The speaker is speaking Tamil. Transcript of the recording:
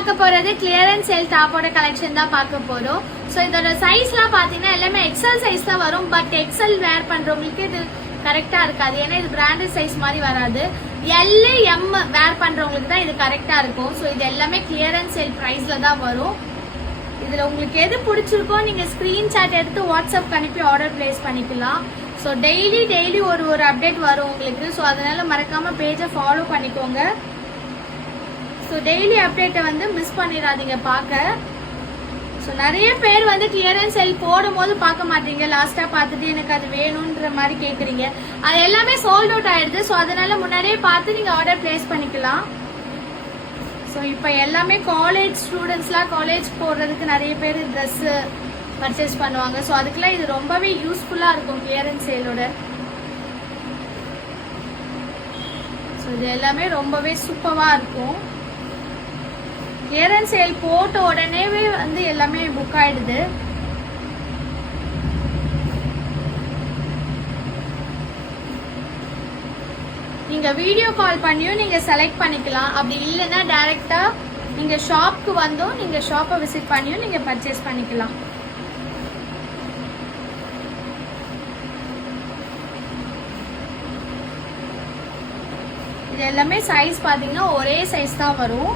பார்க்க போறது கிளியரன்ஸ் சேல் டாப்போட கலெக்ஷன் தான் பார்க்க போறோம். ஸோ இதோட சைஸ்லாம் பாத்தீங்கன்னா எல்லாமே எக்ஸல் சைஸ் தான் வரும். பட் எக்ஸல் வேர் பண்றவங்களுக்கு இது கரெக்டா இருக்காது, ஏன்னா இது பிராண்டட் சைஸ் மாதிரி வராது. எல் எம் வேர் பண்றவங்களுக்கு தான் இது கரெக்டா இருக்கும். ஸோ இது எல்லாமே கிளியரன்ஸ் சேல் பிரைஸ்ல தான் வரும். இதுல உங்களுக்கு எது பிடிச்சிருக்கோ நீங்க ஸ்கிரீன்ஷாட் எடுத்து வாட்ஸ்அப் அனுப்பி ஆர்டர் பிளேஸ் பண்ணிக்கலாம். ஸோ டெய்லி ஒரு அப்டேட் வரும் உங்களுக்கு. ஸோ அதனால மறக்காம பேஜை ஃபாலோ பண்ணிக்கோங்க. ஸோ டெய்லி அப்டேட்டை வந்து மிஸ் பண்ணிடாதீங்க பார்க்க. ஸோ நிறைய பேர் வந்து கிளியரன்ஸ் சேல் போடும் போது பார்க்க மாட்டீங்க, லாஸ்டா பார்த்துட்டு எனக்கு அது வேணும்ன்ற மாதிரி கேட்குறீங்க. அது எல்லாமே சோல்ட் அவுட் ஆயிடுது. ஸோ அதனால முன்னாடியே பார்த்து நீங்க ஆர்டர் பிளேஸ் பண்ணிக்கலாம். ஸோ இப்போ எல்லாமே காலேஜ் ஸ்டூடெண்ட்ஸ்லாம் காலேஜ் போடுறதுக்கு நிறைய பேர் ட்ரெஸ் பர்ச்சேஸ் பண்ணுவாங்க. ஸோ அதுக்கெல்லாம் இது ரொம்பவே யூஸ்ஃபுல்லா இருக்கும் கிளியரன்ஸ் சேலோட. ஸோ இது எல்லாமே ரொம்பவே சூப்பரா இருக்கும். கிளியரன்ஸ் சேல் போட்ட உடனேவே வந்து எல்லாமே புக் ஆயிடுது. நீங்க வீடியோ கால் பண்ணியும் நீங்க செலக்ட் பண்ணிக்கலாம். அப்படி இல்லைன்னா டைரக்டா நீங்க ஷாப்க்கு வந்தும் நீங்க ஷாப்பை விசிட் பண்ணியும் நீங்க பர்ச்சேஸ் பண்ணிக்கலாம். இது எல்லாமே சைஸ் பாத்தீங்கன்னா ஒரே சைஸ் தான் வரும்.